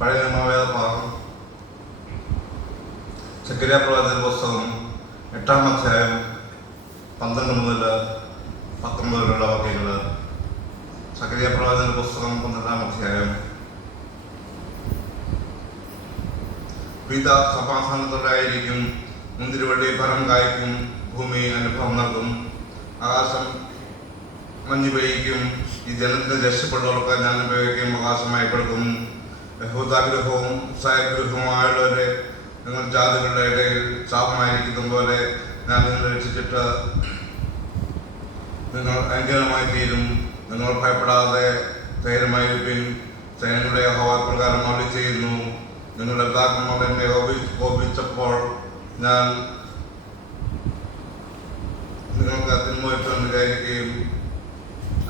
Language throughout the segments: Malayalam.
പഴയ നിയമവേദ ഭാഗം ചക്കരിയ പ്രവാചക പുസ്തകം എട്ടാം അധ്യായം പന്ത്രണ്ട് മുതൽ പത്തൊമ്പത് വരെയുള്ള വാക്യങ്ങൾ ചക്രിയ പ്രവാചക പുസ്തകം പന്ത്രണ്ടാം അധ്യായം. പിത സമാധാനത്തോടെ ആയിരിക്കും മുന്തിരിവള്ളി ഫലം കായ്ക്കും ഭൂമി അനുഭവം നൽകും. ആകാശം മഞ്ഞ് പെയ്യിക്കും ഈ ജനത്തിന് രക്ഷപ്പെട്ടവർക്ക് ഞാൻ ഉപയോഗിക്കും അവകാശമായി കൊടുക്കും യഹൂദാഗ്രഹവും സായഗ്രഹവുമായുള്ളവരെ നിങ്ങൾ ജാതികളുടെ ഇടയിൽ ശാപമായിരിക്കുന്ന പോലെ ഞാൻ നിങ്ങളെ രക്ഷിച്ചിട്ട് നിങ്ങൾ അനുഗ്രഹമായി തീരും. നിങ്ങൾ ഭയപ്പെടാതെ ധൈര്യമായിരിക്കും സൈന്യങ്ങളുടെ ഹോവ പ്രകാരം അളി ചെയ്യുന്നു. നിങ്ങളുടെ പിതാക്കന്മാർ എന്നെ കോപി- കോപിച്ചപ്പോൾ ഞാൻ നിങ്ങൾക്ക് തിന്മോറ്റം വിചാരിക്കുകയും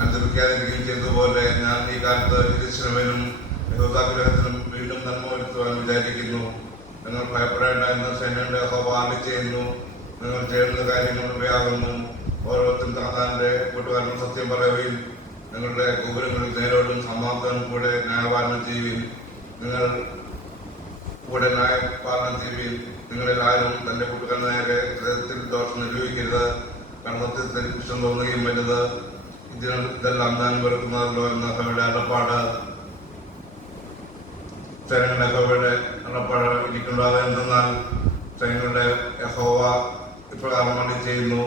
അനുസരിക്കാതിരിക്കുകയും ചെയ്തതുപോലെ ഞാൻ ഈ കാലത്ത് തിരിശ്രമനും യഹൂദാഗ്രഹത്തിനും വീണ്ടും നന്മ വരുത്തുവാൻ വിചാരിക്കുന്നു. നിങ്ങൾ ഭയപ്പെടേണ്ട എന്ന് സൈന്യന്റെ ഹോപാലി ചെയ്യുന്നു. നിങ്ങൾ ചെയ്യുന്ന കാര്യങ്ങൾ ഉപയാകുന്നു. ഓരോരുത്തരും താതാന്റെ കൂട്ടുകാരനും സത്യം പറയുകയും നിങ്ങളുടെ ഗോപുരങ്ങളിൽ നേരോടും സമാധാനം കൂടെ ന്യായപാലനം ചെയ്യുകയും നിങ്ങൾ കൂടെ ന്യായപാലനം ചെയ്യുകയും നിങ്ങളിൽ ആരും തന്റെ കൂട്ടുകാരൻ നേരെ ഹൃദയത്തിൽ ദോഷം നിരൂപിക്കരുത് കണ്ണത്തിൽ കുറ്റം തോന്നുകയും വരുന്നത് ഇതിനെല്ലാം ഞാൻ വെറുക്കുന്നതല്ലോ എന്ന അവരുടെ അടപ്പാട് ജനങ്ങളുടെ യഹോവയുടെ അടപ്പാട് ഇരിക്കുന്നത് എന്തെന്നാൽ ജനങ്ങളുടെ യഹോവ ഇപ്രകാരം വേണ്ടി ചെയ്യുന്നു.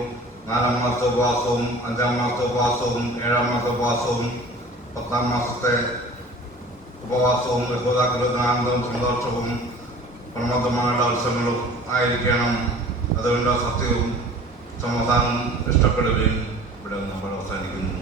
നാലാം മാസത്തെ ഉപവാസവും അഞ്ചാം മാസത്തെ ഉപവാസവും ഏഴാം മാസത്തെ ഉപവാസവും പത്താം മാസത്തെ ഉപവാസവും യഹോദാക്കളുടെ ആനന്ദവും സന്തോഷവും പ്രമോദമായുള്ള അവസരങ്ങളും ആയിരിക്കണം. അതുകൊണ്ട് സത്യവും സമാധാനം ഇഷ്ടപ്പെടുകയും ഇവിടെ നമ്മൾ അവസാനിക്കുന്നു.